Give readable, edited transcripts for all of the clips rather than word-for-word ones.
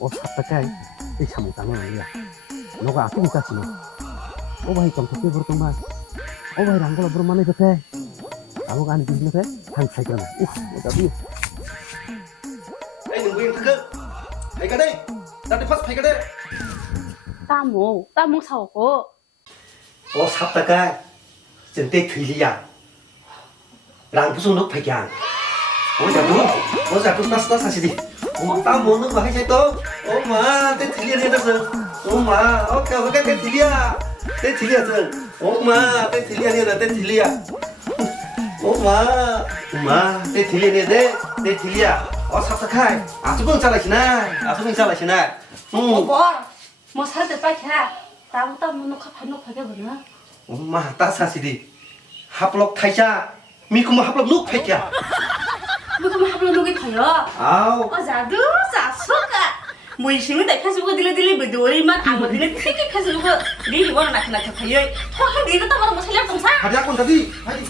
sabtakai ei samung tangno ya noga aku bisa sini bahai tomtoke bertoma bahai ranggol bermane bete kamu kan di sini teh hang sai kana tapi ai đừng quên thức hãy cái đây đặt đi phát phải cái đây ta mong sao cô sabtakai chân tê thủy liya 랑 무슨 너 백이야 어자 또 따스 사실이 엄마 땀 먹는 거 하지 또 엄마 때 들려 내렸어 엄마 오케이 때 들려 전 엄마 때 들려 내려 때 들려 엄마 때 들려 내려 때 들려 삽삭하이 아주 잘하시나 뭐 살때 빠이야 나부터 문놓고 반놓고 해보나 엄마 따스 사실이 합록 타이자 미쿠마 합록 누 백이야 Bukan hablo nugi kayo. 아우 Jadu, suka. Mui sini tak kasih buka dile bedori man, amat dile kiki kasih buka. Di luar nak kayo. Wah, di itu tak mau masalah tungsa. 하지 않고 다디 하지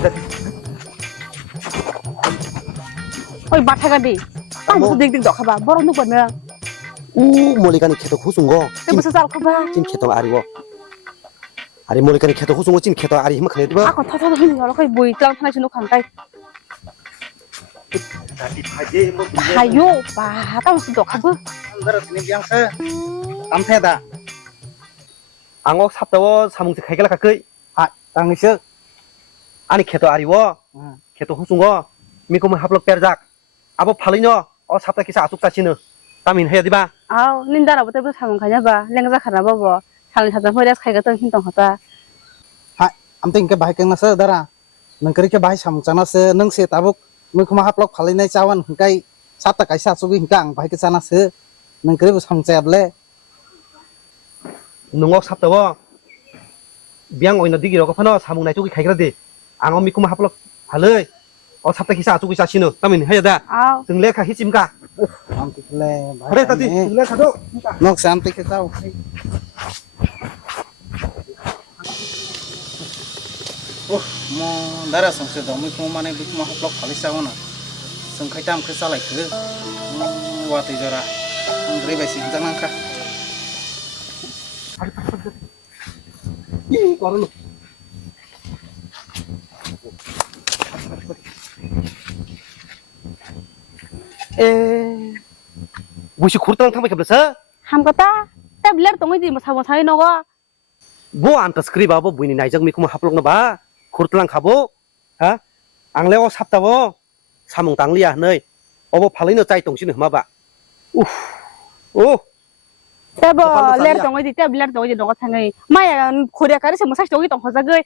다디 Oi, baca kadi. Kamu dik dok kaba, boron nuku na. 몰리가니 캐도 후순거 Tapi sesal kaba. 찐 캐도 아리워 아리 몰리가니 캐도 후순거 찐 캐도 아리 힘을 가네 봐 Aku tahu ini kalau kau bui telang tanah jenuh kantai. 다디 파제 뭐 Hayo, bah, tahu si dok kaba. అందరూ తిని బియాంసే 땀패다 앙옥 삽다워 사뭉스 가이갈라 가끄이 당시 아니 캐도 아리워 캐도 후순거 미코면 합력 빼르작 아버 팔리너 삽다 기사 아숙 다시는 땀인 해야 디바 Aw, ninda rabu tapi sama kanya ba, lengza karena ba. Saling satu hari saya kata hintong kata. amting ke bahai kengna dara nangkeri ke bahai samcana se nang se tabuk mukma haplok phalinai chawan hingkai sata kaisa subi hingkang bahai ke sana se nangkeri bu samceble 농옥 삽다워 미양 오이너 디기로 파너 사뭉 나이 쪽이 가이갈라디 앙어 미코면 합력 할래 삽다 기사 아숙 다시는 땀인 해야 돼 Aw, 등레카 히찜가 amtikle 그래 다디 등레카도 nok samtik ke tau mo dara samse do mukma mane bukma haplok phali sawana sangkhai tam ke salai ke wati jara ngri besi jangan ka 이 거는 무시 고르당 탕바 겹렸어? ham kata. Tapi lihat tunggu di masa masa ini nogo. 뭐 안타 스크립 아버 부인이 나이작 미쿠마 합록나 봐 고르당 가보 아 앙레오 삽다워 사몽 당리야 너희 어버 팔리너 짜이 동시는 흠아봐 오 Tapi Kapan lu lihat tanya? tunggu di, tapi lihat tunggu di nogo tangai. Maya Korea kari sama saya tunggu tunggu saja.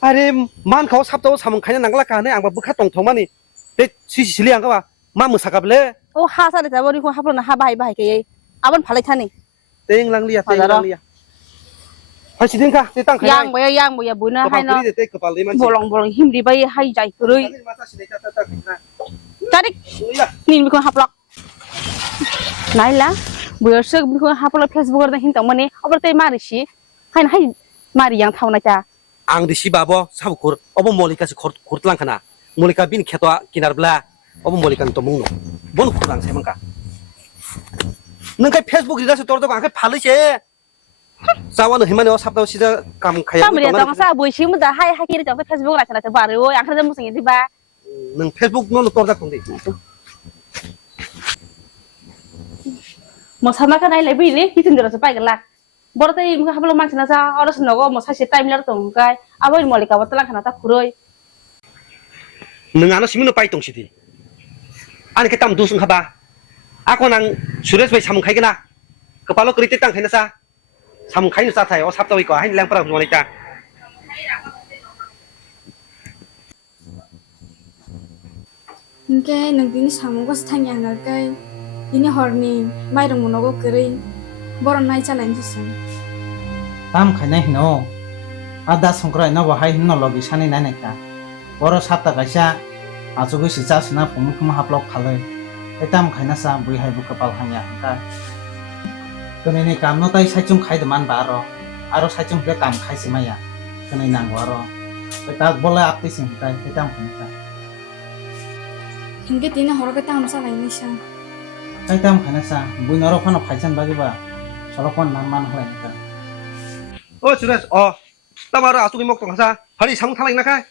아니 만카오 삽다워 사몽 가냐 낭글라 가네 앙바 부카 동통만이 내 시시실리 안 가봐 마무 사가블래 Oh hasa deh, tapi aku hafal nah bahaya kayak. Awan paling tani. 땡랑리야 맞아라. 땡랑리야 하시든가 땡땅 가냐 Yang boya buna hai no. 그래 때 그발리만 Bolong him di bayi hai jai kurui. Tarik nin mikon haplok. Naila, boya sek mikon haplok Facebook ada hintang mana? Apa teh mari sih? Hai mari yang tahu naca. 앙디 시바버 사부 고 어버 몰리까지 고르랑 가나 몰리까 빈 캐도 기나르블라 어버 몰리까는 또 먹노 뭔 고르랑 세만가 능가 페이스북 리라서 떨어도 안 팔르세 자와는 해만에 삽다고 시자 감 가야 Kamu dia tong sa boy sih muda hai kiri tong Facebook naca naca baru. Yang kerja musim ini ba. 능 페이스북 너는 떨어다 건데 Mau sama kan ai lebih ni, itu nggak sampai gelak. Baru tadi muka hafal macam nasa, orang senago mau saya time lihat tong kai. Apa ini mau likawa telang karena tak kuroi. 능 안어 시민은 빠이 동시디 아니 그땀 두승 하바 아고 난 수레스 왜 사문 가이게나 그 발로 그리 때땅 해나사 사문 가이는 싸타요 삽다고 있고 하인 랭파라고 좋아하니까 Nke nangtini samugo stanya ngakai ini horni mairung monogo keri boron nai chalain jisun tam khainai hino ada songkrai no bahai hino logi sani nai ka boro sapta kaisa ajugo si chasna pumukuma haplok khalai etam khaina sa bui hai bu kapal hanya ka kene ni kam no tai saichung khai de man baro aro saichung ke kam khai simaya kene nang waro eta bola apti sing kai etam khaina Hingga tini horga tam salai nisa. Cai tam khana sa bui noro khana phaisan bagiba solokon nan man hlai ka. 어 주레스 따마라 아수기 먹던 가사 발이 상탈락 나카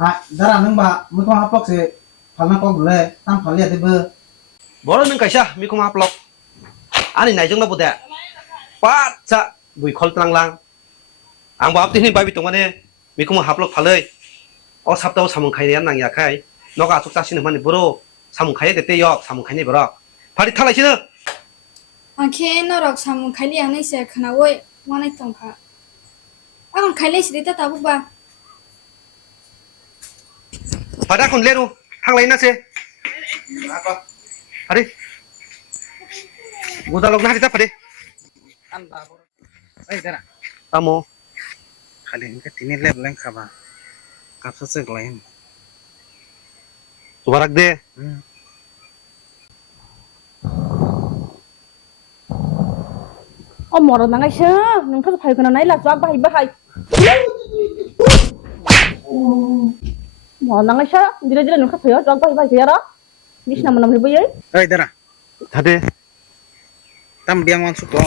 Ah, dara nang ba mu ko hapok se phalna ko gule tam phalia de be. 뭐라는 가샤 미콩 합럭 아니 나이정나 보다 빠자 부이 콜땅랑 앙바 앞뒤니 바비 동안에 미콩 합럭 팔레 삽다고 사문카이야 낭야카이 너가 아숙 자신은 만이 부로 사문카이야 됐대요 사문카이니 버럭 발이 탈락시는 Angke norok samu kali yang nisa kana woi mana tongka. Akon kali sedita tabu ba. 바다 콘 레루 탕라이 나세 아리 고달럭 나리 잡아리 Ai dara 따모 khali ka tini leb leng khaba. Kapsa se glain. 도바락 돼 moro nang aisha nung thot phai kana nai la chak bahai moro nang aisha dire dire nung thot phai chak bahai yara bisna manam ni bai Ai dara 다들 tam biang wan su ko.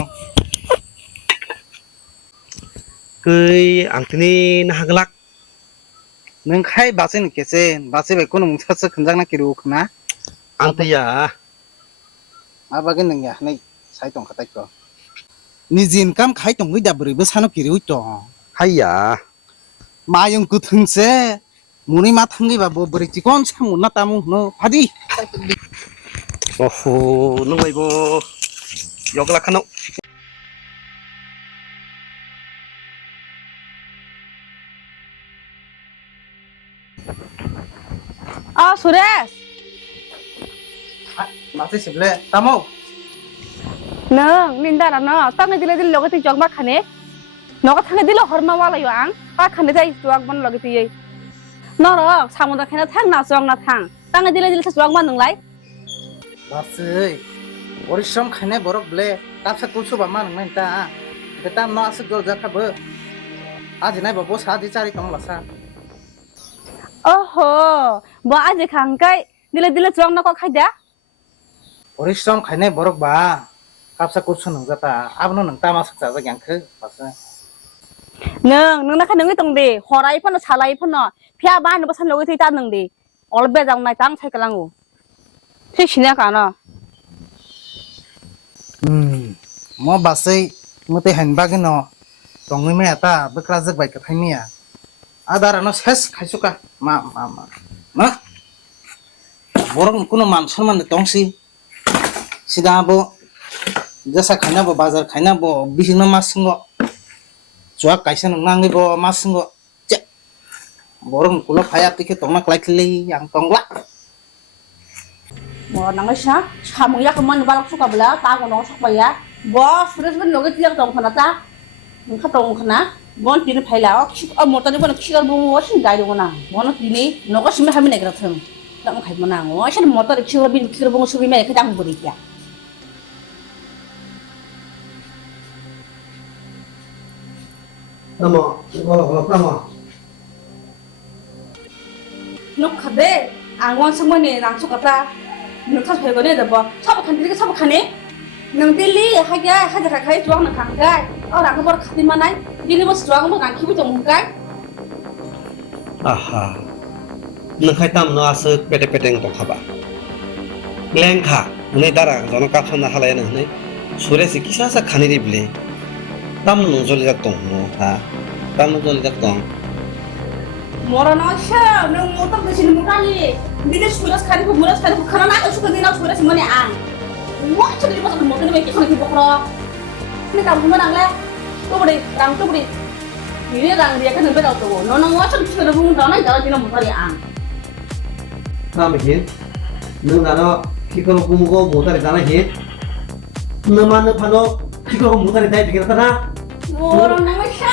그이 앙트니 나하글락 Nang khai basin kese basi ba ko nung thas khanjang na kiru khna. 앙트야 Abagin nang ya nai sai tong khatai ko. Ni jin kam khai tong wi da bri ba sano kiru to. 하이야 Mayung ku thungse muni ma thangi ba bo bri chi kon sa mun na tamu no phadi. 어후 너가 이거 여글락하노 suresh Mati sible tamo. nang ninda na na tangai dire dire loge ti jog ma khane noga thanga dilo horma wala yo ang pa khane jai jog ban loge ti yei norok samudra khana thang na jog na thang tangai dire dire jog ma nang lai Basai. Orisham khane borok ble kapsa kulsu ba man nang ta. Betam no asuk gol jakha be. Aji nai ba bo sa di chari tong lasa. oho bo aje khangkai dire dire jog na ko khaida Orisham khane borok ba kapsa kulsu nang jata abno nang ta masuk sa jak khe basai. nang na khan nang tong de horai phan salai phan no phya ba no san loge ti ta nang de olbe jang nai tang sai kalangu thi sina ka na Mo basai mute han ba ge no tongi me ata bekra jak bai ka thaimia. Adara no ses khaisuka ma. Borok kuno man sanman tongsi. Sida bo jasa khana bo bazar khana bo bisino masingo. Chua kaisa nangi bo masingo. Je. Borok kulo phaya tike tongna klaikli yang tongla. mo nang sha samung ya kaman balak suka bela ta ko no sok ba ya bo suresh ban loge ti tong khana ta nung kha tong khana bon tin phaila ok mo ta ni bon khigar bu mo sin dai do na bon tini no ko sim ha mi ne gra thang dang khai mo na ngo shan mo ta khigar bin khigar bu su bi me ka dang bu ri ya 따모 이거 따모 no khabe angwan samane rang sok ta nung kha phai gone da bo sab khan ti sab khane nung tili ha ga ha ja khai tuang na khang ga rang bor khati manai dili bo tuang mo rang khi bu tong ga 아하 너카이 땀 너아서 빼떼빼떼 또 가봐 랭카 내 따라 저는 깝쳤나 하라에는 네 술에서 기사사 가니리 블레 땀 농졸리 작동 땀 농졸리 작동 Morana sha nung motor de sini mukali dile suras khari ko muras khari ko khana na su kadina suras mane ang wa chu di pasal motor me ki khana ki bokro ni ta buma nang la to bari rang to bari ni rang dia kan be dau to no no wa chu chu da bum da na da dina motor ya ang 다음에 너 나너 키커로 부무고 못하리 나나 히 너만 너 파노 키커로 못하리 다이 되겠다 나 Morana sha